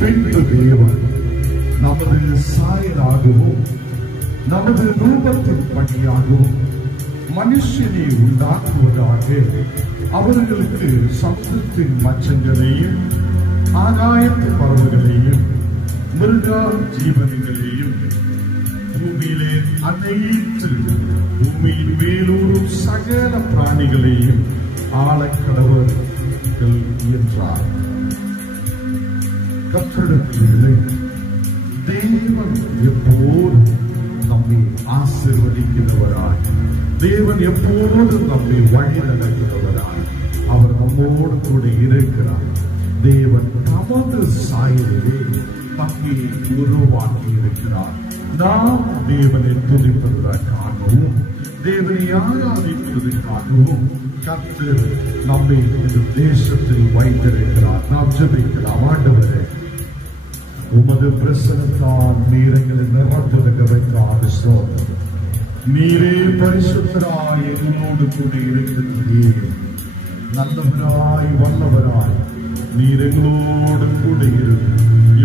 பின்பு தேவன் நமது சாயலாகவும் நமது ரூபத்தின் படியாகவும் மனுஷனை உண்டாக்குவதாக அவர்களுக்கு சமுத்திரத்தின் மச்சங்களையும் ஆகாயத்து பறவைகளையும் மிருக ஜீவன்களையும் பூமியிலே அனைத்து பூமியின் மேலூரும் சகல பிராணிகளையும் ஆளக்கடவர்கள் என்றார். கர்த்தரிடத்திலே தேவன் எப்போதும் நம்மை ஆசீர்வதிக்கிறவராய், தேவன் எப்போதும் நம்மை வழி நடக்கிறவராய், அவர் நம்மோடு கூட இருக்கிறார். தேவன் நமது சாயலிலே நம்மை உருவாக்கி இருக்கிறார். நாம் தேவனை துதிப்பதற்காகவும் தேவனை ஆராதிப்பதற்காகவும் கர்த்தர் நம்மை இந்த தேசத்தில் வைத்திருக்கிறார். நாம் ஜெபிக்கலாம். ஆண்டவரே, உமது பிரசன்னத்தால் நீரங்களை நிரப்புவதற்காக ஸ்தோத்திரம். நீரே பரிசுத்தராய் எங்களோடு கூட இருக்கிறீரே. நல்லவராய் வல்லவராய் நீர் எங்களோடு கூட இருந்து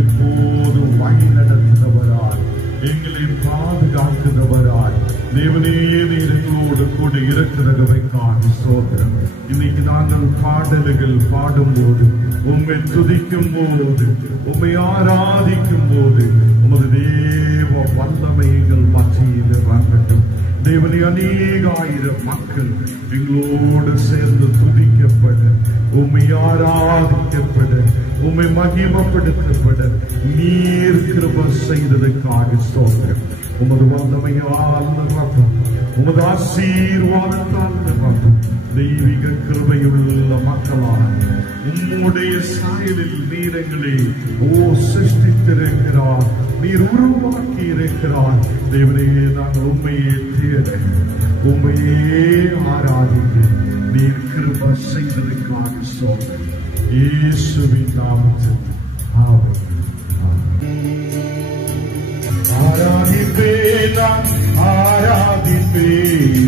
எப்போதும் வழி நடத்துகிறவராய், எங்களை பாதுகாக்கிறவராய் தேவனே நீர் எங்களோடு கூட இருக்கிறவரைக்காக ஸ்தோத்திரம். இன்னைக்கு நாங்கள் பாடல்கள் பாடும்போது, உம்மை துதிக்கும் போது, உம்மை ஆராதிக்கும் போது உமது தேவ வல்லமை எங்கள் மத்தியில் இறங்கட்டும். தேவனே, அநேக ஆயிரம் மக்கள் எங்களோடு சேர்ந்து துதிக்கப்பட, உம்மை ஆராதிக்கப்பட, உம்மை மகிமைப்படுத்தப்பட நீர் கிருபை செய்ததற்காக ஸ்தோத்திரம். உமது வல்லமையால் நிரப்பும், உமது ஆசீர்வாதத்தால் நிரப்பும். தெய்வீக கிருபையுள்ள மக்களால் உம்முடைய சாயலில் நீர் எங்களை சிருஷ்டித்திருக்கிறார், நீர் உருவாக்கி இருக்கிறார். தேவனே, நாங்கள் உண்மையே தேட, உண்மையே ஆராதிக்க நீர் கிருபை செய்ததற்காக ஸ்தோத்திரம். இயேசுவின் நாமத்தில் ஆமென். ஆராதிப்பேன், ஆராதிப்பேன்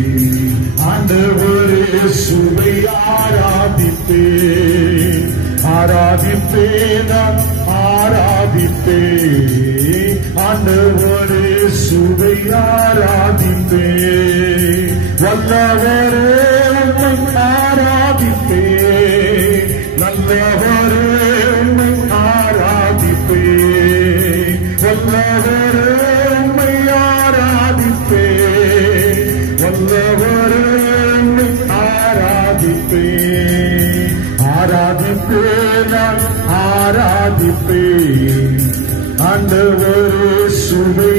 ஆண்டவரே, இயேசுவை ஆராதிப்பேன். ஆராதிப்பேன், ஆராதிப்பேன் ஆண்டவரே, இயேசுவை ஆராதிப்பேன். வல்லவரே, உம்மை ஆராதிப்பேன். நல்லவரே, உம்மை ஆராதிப்பேன். வல்லவரே, உம்மை ஆராதிப்பேன். வல்லவரே, உம்மை ஆராதிப்பேன். ஆராதிப்பேன், ஆராதிப்பேன் ஆண்டவரே, இயேசுவை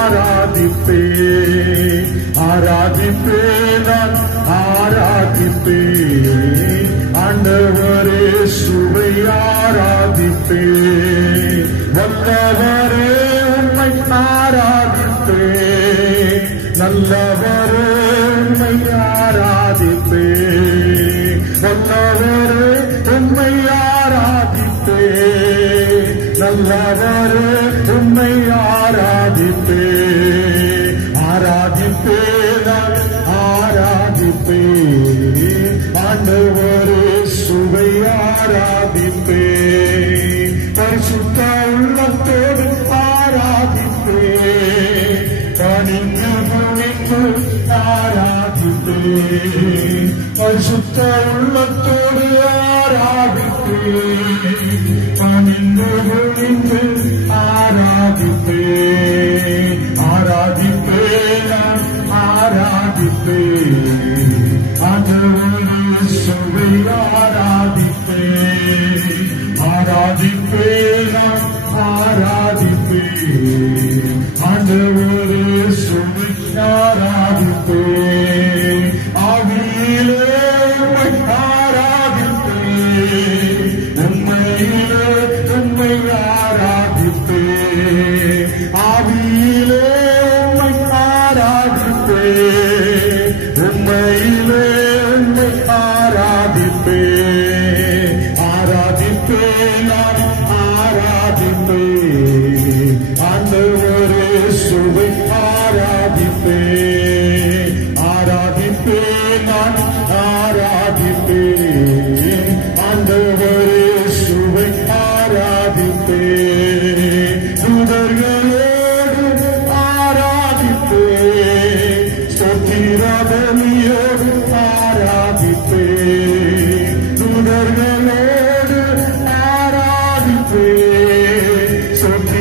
ஆராதிப்பேன். ஆராதிப்பேன், ஆராதிப்பேன் ஆண்டவரே, இயேசுவை ஆராதிப்பேன். வல்லவரே, உம்மை ஆராதிப்பேன். நல்லவரே, உம்மை ஆராதிப்பேன். வல்லவரே, உம்மை ஆராதிப்பேன். நல்லவரே, உம்மை ஆராதிப்பேன். ஆராதிப்பேன், ஆராதிப்பேன் ஆண்டவரே, இயேசுவை ஆராதிப்பேன். பரிசுத்த உள்ளத்தோடு ஆராதிப்பேன். பணிந்து பணிந்து ஆராதிப்பேன். பரிசுத்த உள்ளத்தோடு ஆராதிப்பேன். பணிந்து பணிந்து ஆராதிப்பேன். ஆராதிப்பேன், ஆராதிப்பேன் ஆண்டவரே, இயேசுவை ஆராதிப்பேன். ஆராதிப்பேன், ஆராதிப்பேன் ஆண்டவரே, இயேசுவை ஆராதிப்பேன். ஆவியிலே உம்மை ஆராதிப்பேன். உம்மை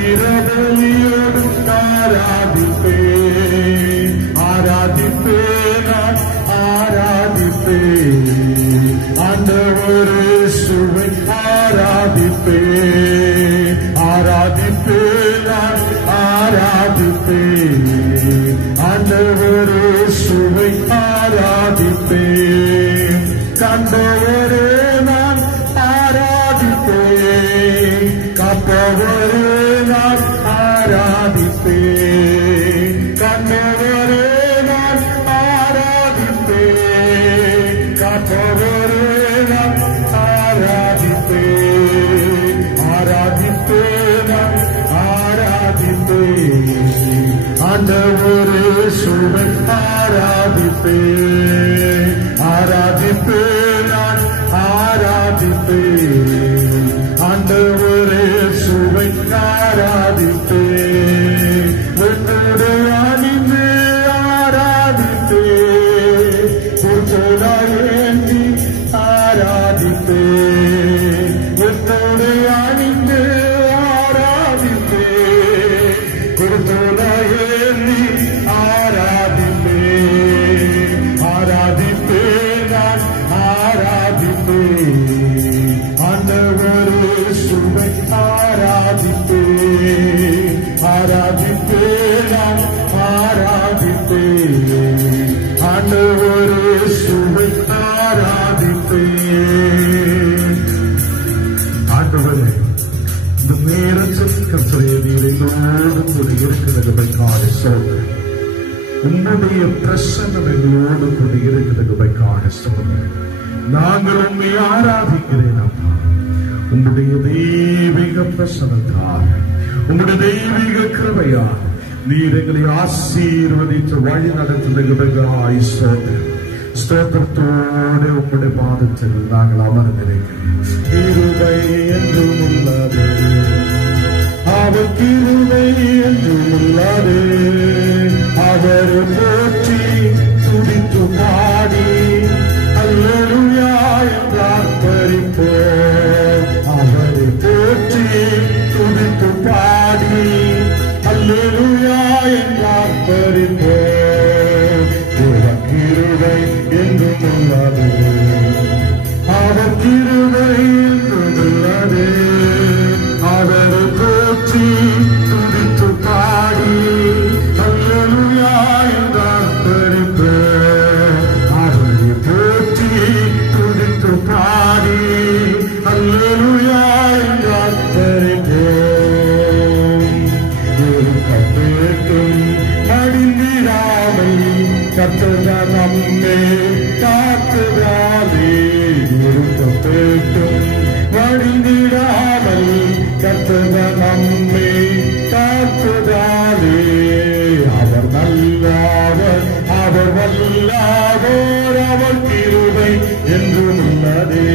வீரபலியோடு ஆராதிப்பேன், ஆராதிப்பேன், நான் ஆராதிப்பேன். ஆண்டவர் இயேசுவை ஆராதிப்பேன், ஆராதிப்பேன், நான் ஆராதிப்பேன். ஆண்டவர் இயேசுவை ஆராதிப்பேன். கண்டவரே நான் ஆராதிப்பேன், காப்பவரே நான் ஆராதிப்பேன். கண்டவரே நான் ஆராதிப்பேன், காப்பவரே நான் ஆராதிப்பேன். ஆராதிப்பேன், நான் ஆராதிப்பேன். ஆண்டவர் இயேசுவை ஆராதிப்பேன், ஆராதிப்பேன், நான் ஆராதிப்பேன். ஆண்டவர் இயேசுவை ஆராதிப்பேன். உன்னோடு அணிந்து ஆராதிப்பேன், பொற்கொடாய் ஏந்தி ஆராதிப்பேன். உன்னோடு அணிந்து ஆராதிப்பேன், பொற்கொடாய் ஏந்தி ஆராதிப்பேன். ஆராதிப்பேன், நான் ஆராதிப்பேன். ஆண்டவர் இயேசுவை ஆராதிப்பேன், ஆராதிப்பேன், நான் ஆராதிப்பேன். ஆண்டவர் இயேசுவை ஆராதிப்பேன். ஆண்டவரே, இந்த நேரத்தில் கர்த்தரே நீர் எங்களோடு கூட இருக்கிறதுக்காக சொல்றேன். உன்னுடைய பிரசன்னம் எங்களோடு கூட இருக்கிறதுக்காக சொல்றேன். நாங்கள் உண்மை ஆராதிக்கிறேன் அப்பா. உங்களுடைய தெய்வீக பிரசன்னத்தால், உங்களுடைய தெய்வீக கிருபையால் நீர் எங்களை ஆசீர்வதித்து வழி நடத்துவதற்காய் ஸ்தோத்திரம். ஸ்தோத்திரத்தோடு உங்களுடைய பாதத்தில் நாங்கள் அமர்ந்திருக்கிறோம். கிருபை என்றும் உள்ளது, அவர் கிருபை என்றும் உள்ளது. அவர் போற்றி துதித்து பாடி அல்லேலூயா என்று ஆர்ப்பரிப்போம். அவரை போற்றி துதித்து பாடி அல்லேலூயா என்று ஆர்ப்பரிப்போம். அவர் கிருபை என்றும் உள்ளது, அவர் கிருபை என்றும் உள்ளது. அவரை போற்றி துதித்து பாடி அல்லேலூயா என்று ஆர்ப்பரிப்போம். அவரை போற்றி துதித்து பாடி அல்லேலூயா என்று ஆர்ப்பரிப்போம். கட்டேட்டும் மடிந்திடாமை கர்த்தர் நம்மை காத்துதாலே. கட்டேட்டும் மடிந்திடாமை கர்த்தர் நம்மை காத்துதாலே. அவர் நல்லவர், அவர் வல்லவர், அவர் கிருபை என்றும் உள்ளதே.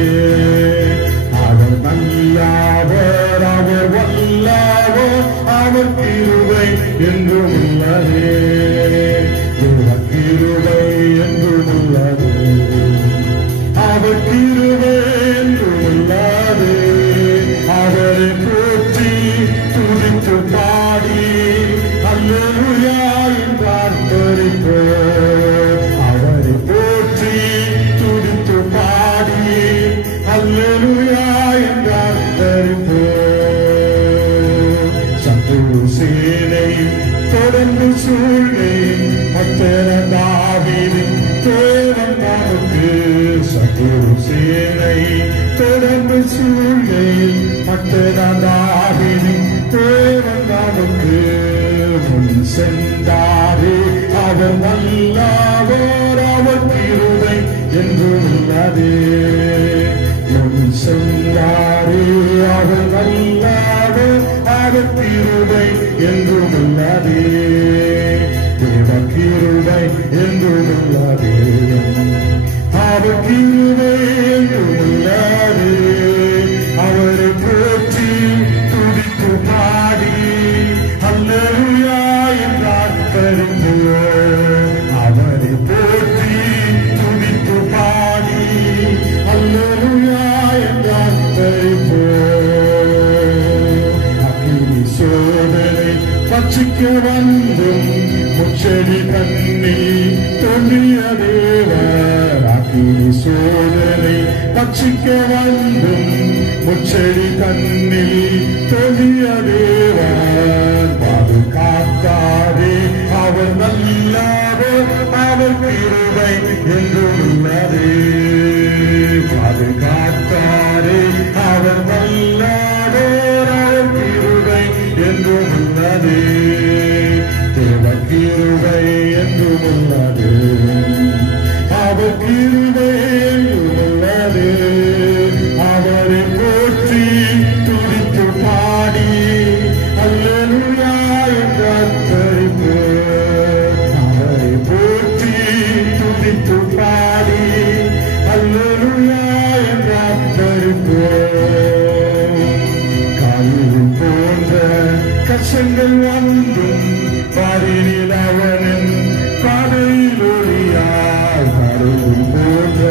அவர் நல்லவர், அவர் வல்லவர், அவர் கிருபை என்றும் உள்ளதே. அவர் கிருபை என்றும் உள்ளது, அவர் கிருபை என்றும் உள்ளது. அவரை போற்றி துதித்து பாடி அல்லேலூயா என்று ஆர்ப்பரிப்போம். அவரை போற்றி துதித்து பாடி அல்லேலூயா என்று ஆர்ப்பரிப்போம். சத்துரு சேனை தொடர்ந்து சூழ்நிலை பட்டண தாவீதின் தேவன் நமக்கு. சத்துரு சேனை தொடர்ந்து சூழ்நிலை பட்டண தாவீதின் தேவன் நமக்கு. முன் சென்றாரே அவர் வல்லவர், அவர் கிருபை என்றும் உள்ளதே. முன் சென்றாரே அவர் வல்லவர், அவர் கிருபை என்றும் உள்ளதே. தேவ கிருபை என்றும் உள்ளதே, அவர் கிருபை என்றும் உள்ளதே. அவரை போற்றி துதித்து பாடி அல்லேலூயா என்று ஆர்ப்பரிப்போம். அவரை போற்றி துதித்து பாடி அல்லேலூயா என்று ஆர்ப்பரிப்போம். அக்கினி சோதனை பட்சிக்க வந்தும் முச்செடி கண்ணில் தோன்றிய தேவர் அக்கினி சோதனை பட்சிக்க வந்தும் முச்செடி கண்ணில் தோன்றிய தேவர் பாதுகாத்தாரே அவர் நல்லவர் அவர் கிருபை என்றும் உள்ளதே பாதுகாத்தாரே அவர் நல்லவர் அவர் கிருபை என்றும் உள்ளதே தேவ கிருபை என்றும் உள்ளது அவர் கிருபை என்றும் உள்ளது அவரை போற்றி துதித்து பாடி அல்லேலூயா என்று அர்ப்பணிப்போம் அவரை போற்றி துதித்து பாடி அல்லேலூயா என்று அர்ப்பணிப்போம் காலில் போன்ற கஷ்டங்கள் வந்தும் பாரினில் அவனின் பாதையில் ஒளியார் காலில் போன்ற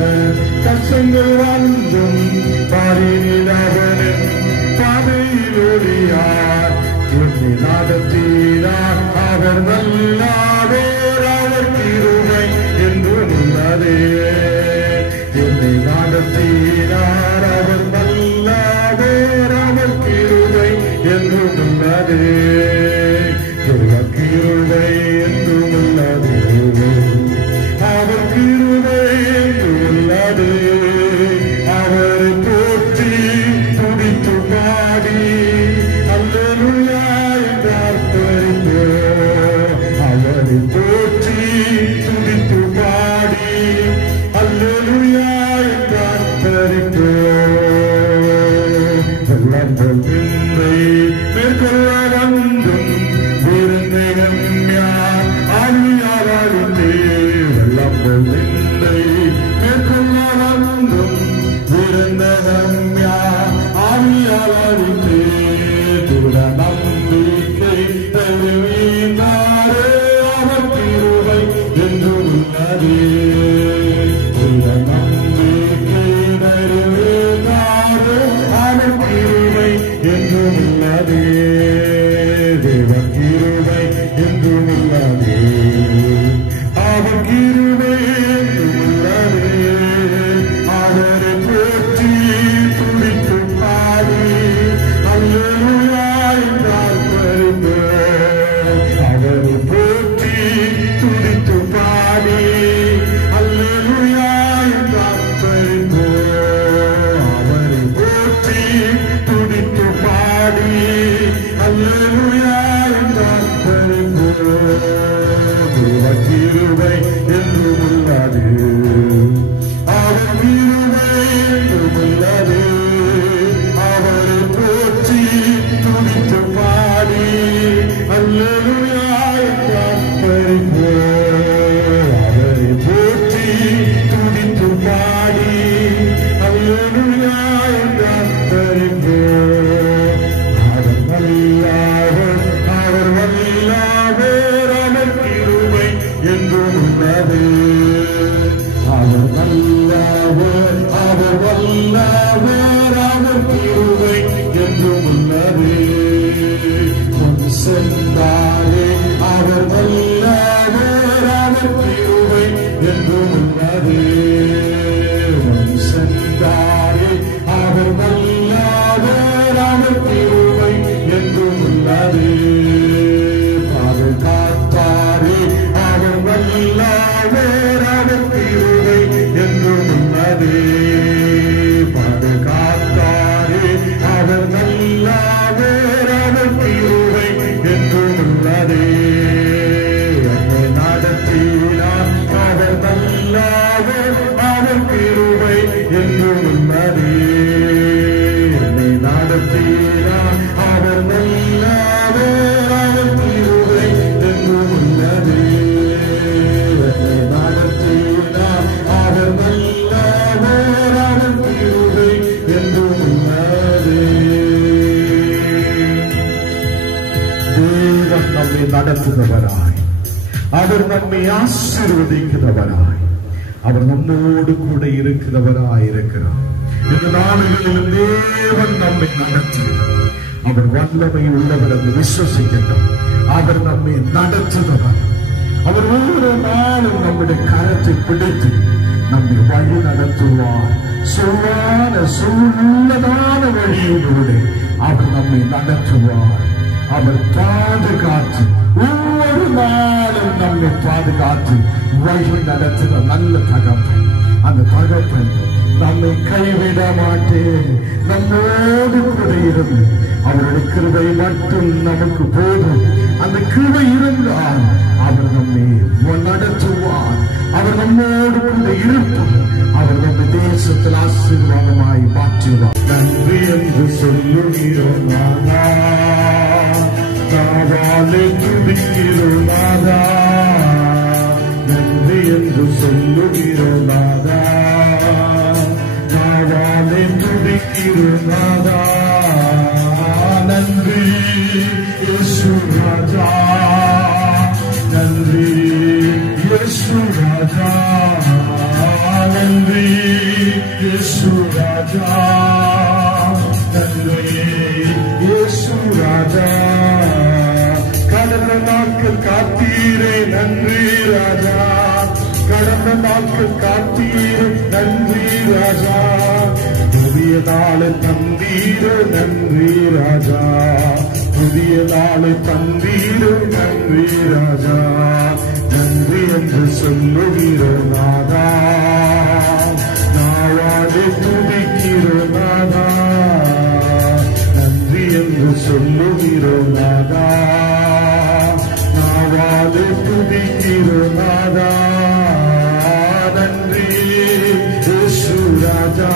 கஷ்டங்கள் வந்தும் பாரினில் அவனின் பாதையில் ஒளியார் என்னை நடத்தினார் அவர் நல்லவர் அவர் கிருபை என்றும் உள்ளதே என்னை நடத்தினார் அவர் நல்லவர் அவர் கிருபை என்றும் உள்ளதே கிருபை என்றும் உள்ளதே அவர் கிருபை என்றும் உள்ளதே அவரை போற்றி துதித்து பாடி அல்லேலூயா என்று அர்ப்பணிப்போம் அவரை போற்றி துதித்து பாடி அல்லேலூயா என்று அர்ப்பணிப்போம் வெள்ளங்கள் பின்னை மேற்கொள்ள வந்தும் விருந்தினம் யார் ஆவியார் அருந்தே வெள்ளங்கள் பின்னை மேற்கொள்ள வந்தும் விருந்தினம் யார் ஆவியார் அருந்தே துட நம்பிக்கை தருவீனாரே அவர் கிருபை என்றும் உள்ளதே துட நம்பிக்கை தருவீனாரே அவர் கிருபை என்றும் உள்ளதே தேவ கிருபை என்றும் உள்ளதே அவர் கிருபை என்றும் உள்ளதே அவரை போற்றி துதித்து பாடி அல்லேலூயா என்று அர்ப்பணிப்போம் அவரை போற்றி துதித்து பாடி அல்லேலூயா என்று அர்ப்பணிப்போம் அவரை போற்றி துதித்து பாடி அல்லேலூயா என்று அர்ப்பணிப்போம் தேவ கிருபை என்றும் உள்ளது அவர் கிருபை என்றும் உள்ளது அவரை போற்றி துதித்து பாடி அல்லேலூயா என்று அர்ப்பணிப்போம் அவரை போற்றி துதித்து பாடி அல்லேலூயா என்று அர்ப்பணிப்போம் அவர் நல்லவர் அவர் வல்லவர் அவர் கிருபை என்றும் உள்ளது அவர் நல்லவர் அவர் வல்லவர் அவர் கிருபை என்றும் உள்ளது கொண்டு சென்றாரே அவர் வல்லவர் அவர் கிருபை என்றும் உள்ளது கொண்டு சென்றாரே அவர் வல்லவர் அவர் கிருபை என்றும் உள்ளது பாதுகாத்தாரே அவர் வல்லவர் அவர் கிருபை என்றும் உள்ளது பாதுகாத்தாரே அவர் நல்லவர் அவர் கிருபை என்றும் உள்ளது என்னை நடத்தினார் அவர் நல்லவர் அவர் கிருபை என்றும் உள்ளது என்னை நடத்தினார் அவர் நல்லவர் அவர் கிருபை என்றும் உள்ளது என்னை நடத்தினார் அவர் நல்லவர் அவர் கிருபை என்றும் உள்ளது தேவன் நம்மை நடத்துகிறவராய் அவர் நம்மை ஆசீர்வதிக்கிறவராய் அவர் நம்மோடு கூட இருக்கிறவராய் இருக்கிறார் இந்த நாடுகளிலும் தேவன் நம்மை நடத்துகிறார் அவர் வல்லமை உள்ளவர் என்று விசுவசிக்கட்டும் அவர் நம்மை நடத்துபவர். அவர் ஒவ்வொரு நாளும் நம்முடைய கரத்தை பிடித்து நம்மை வழி நடத்துவார். சொல்லதான வழியோடு அவர் நம்மை நடத்துவார். அவர் பாதுகாத்து ஒவ்வொரு நாளும் நம்மை பாதுகாத்து வழி நடத்துகிற நல்ல தகப்பன். அந்த தகப்பன் நம்மை கைவிட மாட்டேன், நம்மோடு கூட இருந்து அவருடைய கிருபை மட்டும் நமக்கு போதும். அந்த கிருபை இருந்தால் அவர் நம்மை நடத்துவார். அவர் நம்மோடு கூட இருப்பார். அவர் நம்ம தேசத்தில் ஆசீர்வாதமாய் மாற்றுவார். நன்றி என்று சொல்லுகிறோம் நாதா, நாவாலே துதிக்கிறோம் நாதா. நன்றி என்று சொல்லுகிறோம் நாதா, நாவாலே துதிக்கிறோம் நாதா. நன்றி இயேசு ராஜா, நன்றி இயேசு ராஜா, நன்றி இயேசு ராஜா, நன்றி இயேசு ராஜா. கடந்த நாட்கள் காத்தீரே நன்றி ராஜா, கடந்த நாட்கள் காத்தீரே நன்றி ராஜா. புதிய நாளை தந்தீரே நன்றி ராஜா, புதிய நாளை தந்தீரே நன்றி ராஜா. நன்றி என்று சொல்லுகிறோம் நாதா, நாவாலே துதிக்கிறோம் நாதா. நன்றி என்று சொல்லுகிறோம் நாதா, நாவாலே துதிக்கிறோம் நாதா. நன்றி இயேசு ராஜா,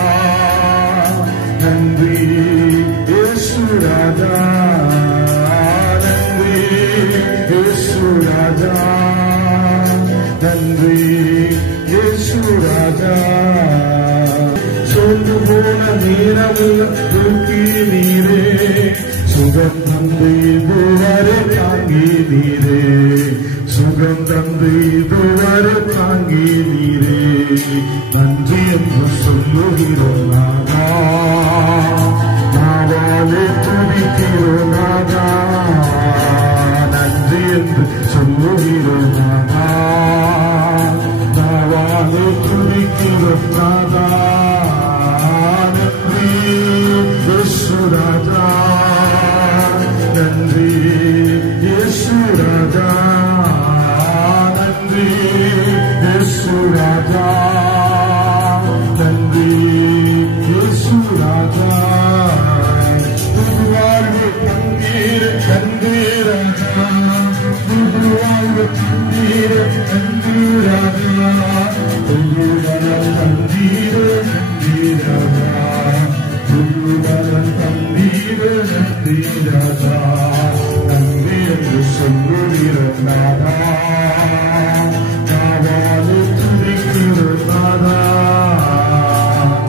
நன்றி இயேசு ராஜா, நன்றி இயேசு ராஜா, நன்றி இயேசு ராஜா. சொந்து போன நேரமில்ல தூக்கி நீரே, சுகம் தந்து இதுவரை தாங்கி நீரே, சுகம் தந்து இதுவரை தாங்கி நீரே. நன்றி என்று சொல்லுகிறோம் நாதா, நாவாலே துதிக்கிறோம் நாதா. நன்றி என்று சொல்லுகிறோம் நாதா, நாவாலே துதிக்கிறோம் நாதா. நன்றி இயேசு ராஜா, நன்றி இயேசு ராஜா, நன்றி இயேசு ராஜா, நன்றி இயேசு ராஜா. புதுவாழ்வு தந்தீர் நன்றி ராஜா, புதுவாழ்வு தந்தீர் நன்றி ராஜா, புதுவரம் தந்தீர் நன்றி ராஜா, புதுவரம் தந்தீர் நன்றி ராஜா. நன்றி என்று சொல்லுகிறோம் நாதா, நாவாலே துதிக்கிறோம் நாதா.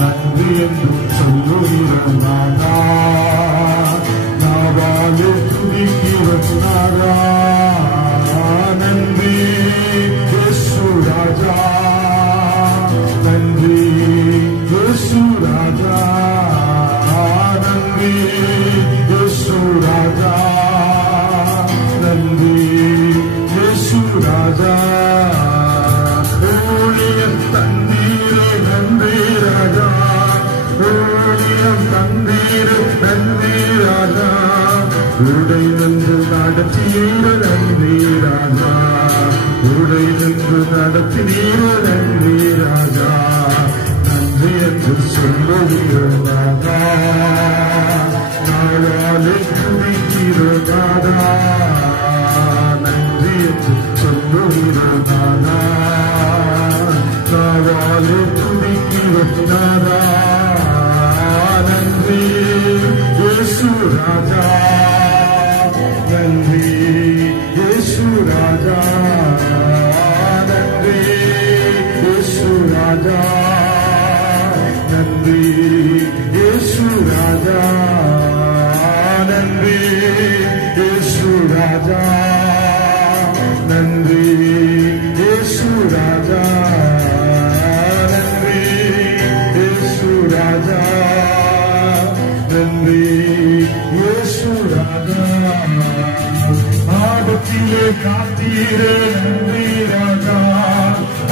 நன்றி என்று சொல்லுகிறோம் நாதா, நாவாலே துதிக்கிறோம் நாதா. நன்றி இயேசு ராஜா, நன்றி இயேசு ராஜா, நன்றி இயேசு ராஜா, நன்றி இயேசு ராஜா. ஊழியம் தந்தீரே நன்றி ராஜா, ஊழியம் தந்தீரே நன்றி ராஜா. உடை நின்று நடத்தினீர நன்றி ராஜா, உடை நின்று நடத்தினீர நன்றி ராஜா. நன்றி என்று சொல்லுகிறோம் நாதா, நாவாலே துதிக்கிறோம் நாதா. நன்றி என்று சொல்லுகிறோம் நாதா, நாவாலே துதிக்கிறோம் நாதா. நன்றி இயேசு ராஜா, நன்றி இயேசு ராஜா, நன்றி இயேசு ராஜா, நன்றி இயேசு ராஜா, நன்றி இயேசு ராஜா, நன்றி இயேசு ராஜா, நன்றி இயேசு ராஜா, நன்றி இயேசு ராஜா. ஆபத்திலே காத்தீரே நன்றி ராஜா,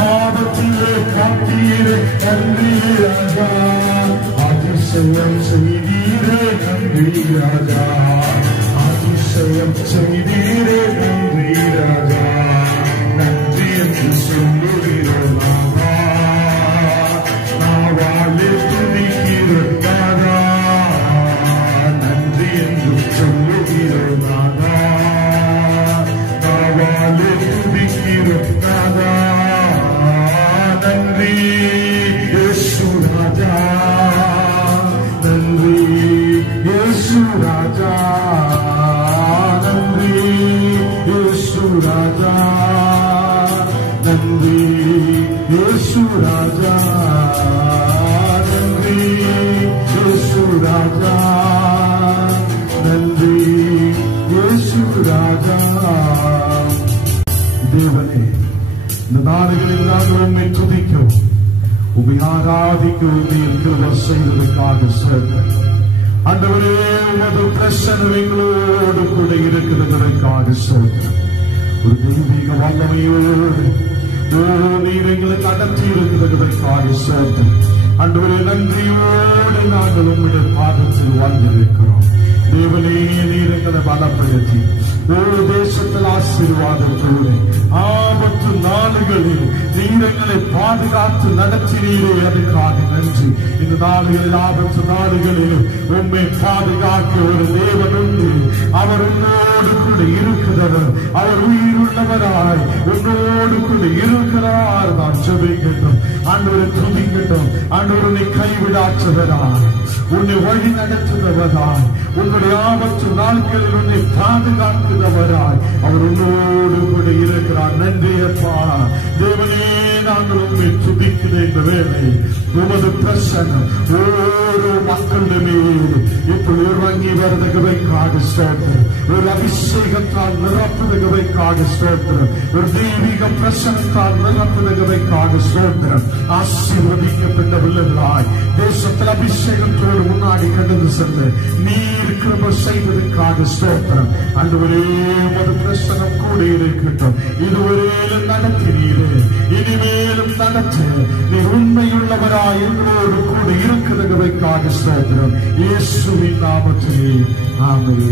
ஆபத்திலே காத்தீரே நன்றி ராஜா, அதிசயம் செய்தீரே நன்றி ராஜா, அதிசயம் செய்தீரே நன்றி ராஜா, நன்றி என்று சொல்லுகிறோம் நாவா, நாவாலே துதிக்கிறோம் நாதா, நன்றி என்று சொல்லுகிறோம் நாதா, நாவாலே துதிக்கிறோம் நாதா, நன்றி இயேசு ராஜா, நன்றி இயேசு ராஜா, நன்றி இயேசு ராஜா, நன்றி இயேசு ராஜா, நன்றி இயேசு ராஜா, நன்றி இயேசு ராஜா. தேவனே, இந்த நாடுகளில் நாங்கள் உண்மை துதிக்கும், உண்மை ஆராதிக்கும், உண்மை கிருபை செய்வதற்காக சேர்ந்தேன். ஆண்டவரே, உமது பிரசன்னம் எங்களோடு கூட இருக்கிறதற்காக சொல்கிறேன். ஒரு தெய்வீக வல்லமையோடு நீர் எங்களை நடத்தி இருக்கிறதற்காக சொல்கிறேன். ஆண்டவரே, நன்றியோடு நாங்கள் உம்முடைய பாதத்தில் வந்திருக்கிறோம். தேவனே, நீர் எங்களை பலப்படுத்தி ஒரு தேசத்தில் ஆசீர்வாதத்தோடு ஆபத்து நாடுகளில் நீர் எங்களை பாதுகாத்து நடத்தினீரே, அதுக்காக நன்றி. இந்த நாடுகளில் ஆபத்து நாடுகளில் உண்மை பாதுகாக்க ஒரு தேவன் உண்டு. அவர் உன்னோடு கூட இருக்கிறவர், அவர் உயிருள்ளவராய் உன்னோடு கூட இருக்கிறார். நான் ஜெபிக்கட்டும், ஆண்டவரை துதிக்கட்டும். ஆண்டவர் உன்னை கைவிடாற்றவராய், உன்னை வழி நடத்துகிறவராய், உன்னுடைய ஆபத்து நாட்களில் உன்னை பாதுகாக்கிறவராய் அவர் உன்னோடு கூட இருக்கிறார். நன்றி அப்பா. தேவனே, நாங்கள் உண்மை துதிக்கிற இந்த வேலை உமது பிரசன்னம் ஓரோ மக்களுமே இப்படி இறங்கி வருவதற்காக ஸ்தோத்திரம். ஒரு அபிஷேகத்தால் நிரப்புவதற்காக ஸ்தோத்திரம். ஒரு தெய்வீக பிரசனத்தால் நிரப்புவதற்காக ஸ்தோத்திரம். ஆசீர்வதிக்கப்பட்ட பிள்ளைகளாய் தேசத்தில் அபிஷேகத்தோடு முன்னாடி கடந்து சென்று நீர் கிருபை செய்வதற்காக ஸ்தோத்திரம். ஆண்டவரே, உமது பிரசனம் கூட இருக்கட்டும். இதுவரையிலும் நடத்தினீரே, இனிமேலும் நடத்த நீர் உண்மையுள்ளவராய் எங்களோடு கூட இருக்கிறதற்காக ஸ்தோத்திரம். இயேசுவின் நாமத்திலே ஆமென்.